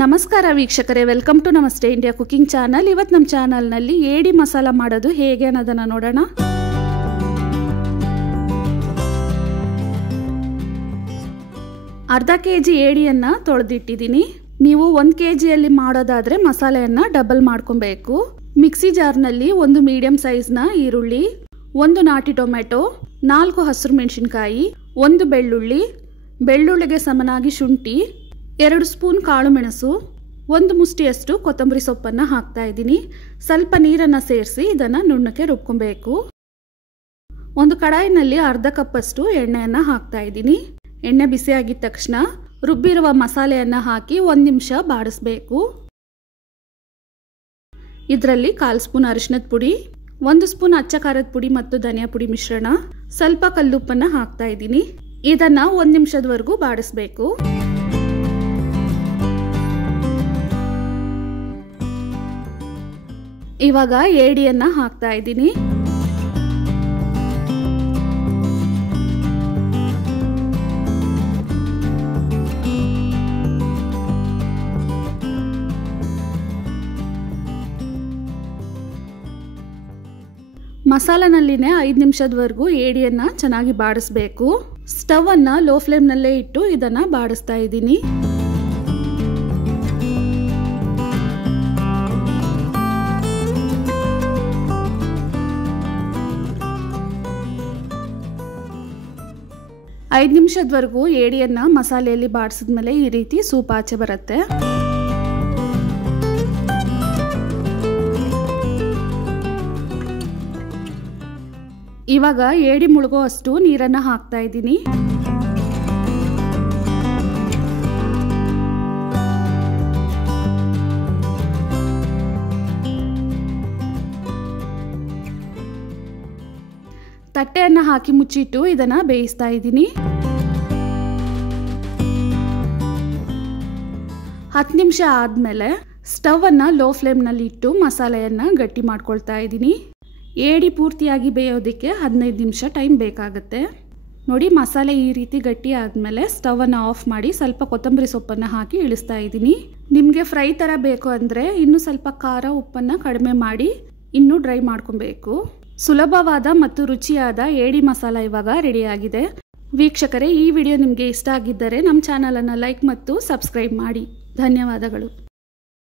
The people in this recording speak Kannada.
ನಮಸ್ಕಾರ ವೀಕ್ಷಕರೇ, ವೆಲ್ಕಮ್ ಟು ನಮಸ್ತೆ ಇಂಡಿಯಾ ಕುಕಿಂಗ್ ಚಾನಲ್. ಇವತ್ತು ನಮ್ಮ ಚಾನಲ್ನಲ್ಲಿ ಏಡಿ ಮಸಾಲ ಮಾಡೋದು ಹೇಗೆ ಅನ್ನೋದನ್ನು ನೋಡೋಣ. ಅರ್ಧ ಕೆಜಿ ಏಡಿಯನ್ನು ತೊಳೆದಿಟ್ಟಿದ್ದೀನಿ. ನೀವು 1 ಕೆಜಿಯಲ್ಲಿ ಮಾಡೋದಾದರೆ ಮಸಾಲೆಯನ್ನು ಡಬಲ್ ಮಾಡ್ಕೊಬೇಕು. ಮಿಕ್ಸಿ ಜಾರ್ನಲ್ಲಿ 1 ಮೀಡಿಯಂ ಸೈಜ್ನ ಈರುಳ್ಳಿ, 1 ನಾಟಿ ಟೊಮೆಟೊ, 4 ಹಸಿರು ಮೆಣಸಿನಕಾಯಿ, 1 ಬೆಳ್ಳುಳ್ಳಿಗೆ ಸಮನಾಗಿ ಶುಂಠಿ, 2 ಸ್ಪೂನ್ ಕಾಳು ಮೆಣಸು, 1 ಮುಷ್ಟಿಯಷ್ಟು ಕೊತ್ತಂಬರಿ ಸೊಪ್ಪನ್ನು ಹಾಕ್ತಾ ಇದ್ದೀನಿ. ಸ್ವಲ್ಪ ನೀರನ್ನು ಸೇರಿಸಿ ಇದನ್ನು ನುಣ್ಣಕ್ಕೆ ರುಬ್ಕೊಬೇಕು. ಒಂದು ಕಡಾಯಿನಲ್ಲಿ ಅರ್ಧ ಕಪ್ಪಷ್ಟು ಎಣ್ಣೆಯನ್ನು ಹಾಕ್ತಾ ಇದ್ದೀನಿ. ಎಣ್ಣೆ ಬಿಸಿಯಾಗಿದ್ದ ತಕ್ಷಣ ರುಬ್ಬಿರುವ ಮಸಾಲೆಯನ್ನು ಹಾಕಿ 1 ನಿಮಿಷ ಬಾಡಿಸ್ಬೇಕು. ಇದರಲ್ಲಿ 1/4 ಸ್ಪೂನ್ ಅರಿಶಿನದ ಪುಡಿ, 1 ಸ್ಪೂನ್ ಅಚ್ಚ ಖಾರದ ಪುಡಿ ಮತ್ತು ಧನಿಯಾ ಪುಡಿ ಮಿಶ್ರಣ, ಸ್ವಲ್ಪ ಕಲ್ಲುಪ್ಪನ್ನು ಹಾಕ್ತಾ ಇದ್ದೀನಿ. ಇದನ್ನು 1 ನಿಮಿಷದವರೆಗೂ ಬಾಡಿಸ್ಬೇಕು. ಇವಾಗ ಏಡಿಯನ್ನು ಹಾಕ್ತಾ ಇದ್ದೀನಿ. ಮಸಾಲನಲ್ಲಿನೇ 5 ನಿಮಿಷದವರೆಗೂ ಏಡಿಯನ್ನು ಚೆನ್ನಾಗಿ ಬಾಡಿಸ್ಬೇಕು. ಸ್ಟವ್ ಅನ್ನು ಲೋ ಫ್ಲೇಮ್ನಲ್ಲೇ ಇಟ್ಟು ಇದನ್ನು ಬಾಡಿಸ್ತಾ ಇದ್ದೀನಿ. ಐದು ನಿಮಿಷದವರೆಗೂ ಏಡಿಯನ್ನು ಮಸಾಲೆಯಲ್ಲಿ ಬಾಡಿಸಿದ್ಮೇಲೆ ಈ ರೀತಿ ಸೂಪ್ ಆಚೆ ಬರುತ್ತೆ. ಇವಾಗ ಏಡಿ ಮುಳುಗೋ ಅಷ್ಟು ನೀರನ್ನು ಹಾಕ್ತಾ ಇದ್ದೀನಿ. ತಟ್ಟೆಯನ್ನು ಹಾಕಿ ಮುಚ್ಚಿಟ್ಟು ಇದನ್ನು ಬೇಯಿಸ್ತಾ ಇದ್ದೀನಿ. 10 ನಿಮಿಷ ಆದಮೇಲೆ ಸ್ಟವನ್ನು ಲೋ ಫ್ಲೇಮ್ನಲ್ಲಿ ಇಟ್ಟು ಮಸಾಲೆಯನ್ನು ಗಟ್ಟಿ ಮಾಡ್ಕೊಳ್ತಾ ಇದ್ದೀನಿ. ಏಡಿ ಪೂರ್ತಿಯಾಗಿ ಬೇಯೋದಕ್ಕೆ 15 ನಿಮಿಷ ಟೈಮ್ ಬೇಕಾಗುತ್ತೆ. ನೋಡಿ, ಮಸಾಲೆ ಈ ರೀತಿ ಗಟ್ಟಿ ಆದಮೇಲೆ ಸ್ಟವನ್ನು ಆಫ್ ಮಾಡಿ ಸ್ವಲ್ಪ ಕೊತ್ತಂಬರಿ ಸೊಪ್ಪನ್ನು ಹಾಕಿ ಇಳಿಸ್ತಾ ಇದ್ದೀನಿ. ನಿಮಗೆ ಫ್ರೈ ಥರ ಬೇಕು ಅಂದರೆ ಇನ್ನೂ ಸ್ವಲ್ಪ ಖಾರ ಉಪ್ಪನ್ನು ಕಡಿಮೆ ಮಾಡಿ ಇನ್ನೂ ಡ್ರೈ ಮಾಡ್ಕೊಬೇಕು. ಸುಲಭವಾದ ಮತ್ತು ರುಚಿಯಾದ ಏಡಿ ಮಸಾಲ ಇವಾಗ ರೆಡಿಯಾಗಿದೆ. ವೀಕ್ಷಕರೇ, ಈ ವಿಡಿಯೋ ನಿಮಗೆ ಇಷ್ಟ ಆಗಿದ್ದರೆ ನಮ್ಮ ಚಾನಲನ್ನು ಲೈಕ್ ಮತ್ತು ಸಬ್ಸ್ಕ್ರೈಬ್ ಮಾಡಿ. ಧನ್ಯವಾದಗಳು.